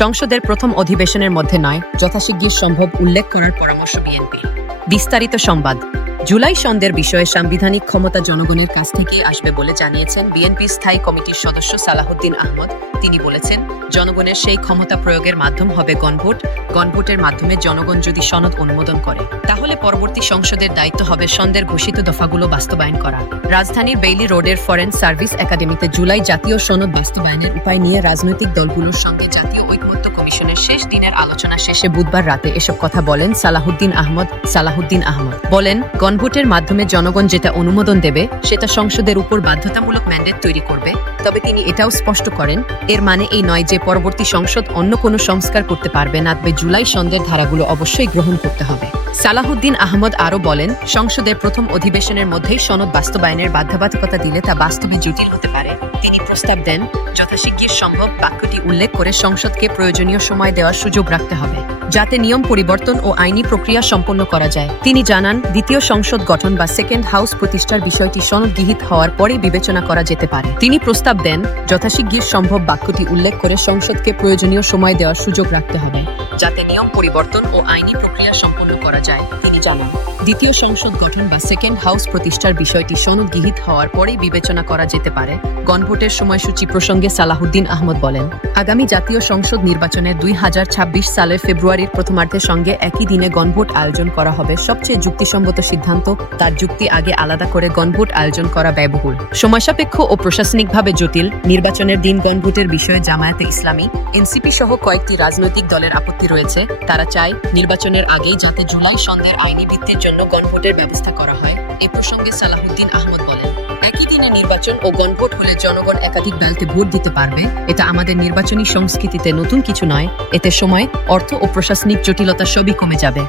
সংসদের প্রথম অধিবেশনের মধ্যে নয় যথাশীঘ্র সম্ভব উল্লেখ করার পরামর্শ বিএনপির বিস্তারিত সংবাদ। জুলাই সন্দের বিষয়ে সাংবিধানিক ক্ষমতা জনগণের কাছ থেকে আসবে বলে জানিয়েছেন বিএনপি স্থায়ী কমিটির সদস্য সালাহুদ্দিন আহমদ। তিনি বলেছেন, জনগণের সেই ক্ষমতা প্রয়োগের মাধ্যম হবে গণভোট। গণভোটের মাধ্যমে জনগণ যদি সনদ অনুমোদন করে, তাহলে পরবর্তী সংসদের দায়িত্ব হবে সন্দের ঘোষিত দফাগুলো বাস্তবায়ন করা। রাজধানীর বেইলি রোডের ফরেন সার্ভিস একাডেমিতে জুলাই জাতীয় সনদ বাস্তবায়নের উপায় নিয়ে রাজনৈতিক দলগুলোর সঙ্গে জাতীয় শেষ দিনের আলোচনা শেষে বুধবার রাতে এসব কথা বলেন সালাহুদ্দিন আহমদ সালাহুদ্দিন আহমদ। বলেন, গণভোটের মাধ্যমে জনগণ যেটা অনুমোদন দেবে, সেটা সংসদের উপর বাধ্যতামূলক ম্যান্ডেট তৈরি করবে। তবে তিনি এটাও স্পষ্ট করেন, এর মানে এই নয় যে পরবর্তী সংসদ অন্য কোনো সংস্কার করতে পারবে না, তবে জুলাই সন্ধ্যের ধারাগুলো অবশ্যই গ্রহণ করতে হবে। সালাহুদ্দিন আহমদ আরও বলেন, সংসদের প্রথম অধিবেশনের মধ্যেই সনদ বাস্তবায়নের বাধ্যবাধকতা দিলে তা বাস্তবে জটিল হতে পারে। তিনি প্রস্তাব দেন, যথাশীঘ্র সম্ভব বাক্যটি উল্লেখ করে সংসদকে প্রয়োজনীয় সময় দেওয়ার সুযোগ রাখতে হবে, যাতে নিয়ম পরিবর্তন ও আইনি প্রক্রিয়া সম্পন্ন করা যায়। তিনি জানান, দ্বিতীয় সংসদ গঠন বা সেকেন্ড হাউস প্রতিষ্ঠার বিষয়টি সনদগৃহীত হওয়ার পরেই বিবেচনা করা যেতে পারে। তিনি প্রস্তাব দেন, যথাশীঘ্র সম্ভব বাক্যটি উল্লেখ করে সংসদকে প্রয়োজনীয় সময় দেওয়ার সুযোগ রাখতে হবে, যাতে নিয়ম পরিবর্তন ও আইনি প্রক্রিয়া সম্পন্ন করা যায়। তিনি জানান। দ্বিতীয় সংসদ গঠন বা সেকেন্ড হাউস প্রতিষ্ঠার বিষয়টি সনদগৃহীত হওয়ার পরেই বিবেচনা করা যেতে পারে, গণভোটের সময়সূচি প্রসঙ্গে সালাহুদ্দিন আহমদ বলেন। আগামী জাতীয় সংসদ নির্বাচনে দুই হাজার ছাব্বিশ সালের ফেব্রুয়ারির প্রথমার্ধের সঙ্গে একই দিনে গণভোট আয়োজন করা হবে। সবচেয়ে যুক্তিসম্মত সিদ্ধান্ত, তার যুক্তি আগে আলাদা করে গণভোট আয়োজন করা ব্যয়বহুল। সময়সাপেক্ষ ও প্রশাসনিকভাবে জটিল, নির্বাচনের দিন গণভোটের বিষয়ে জামায়াতে ইসলামী, এনসিপি সহ কয়েকটি রাজনৈতিক দলের আপত্তি রয়েছে। তারা চায়, নির্বাচনের আগেই যাতে জুলাই সন্ধ্যের আইনি ভিত্তির জন্য গণভোটের ব্যবস্থা করা হয়। এ প্রসঙ্গে সালাহুদ্দিন আহমদ বলেন, একই দিনে নির্বাচন ও গণভোট হলে জনগণ একাধিক ব্যালটে ভোট দিতে পারবে। এটা আমাদের নির্বাচনী সংস্কৃতিতে নতুন কিছু নয়। এতে সময়, অর্থ ও প্রশাসনিক জটিলতা সবই কমে যাবে।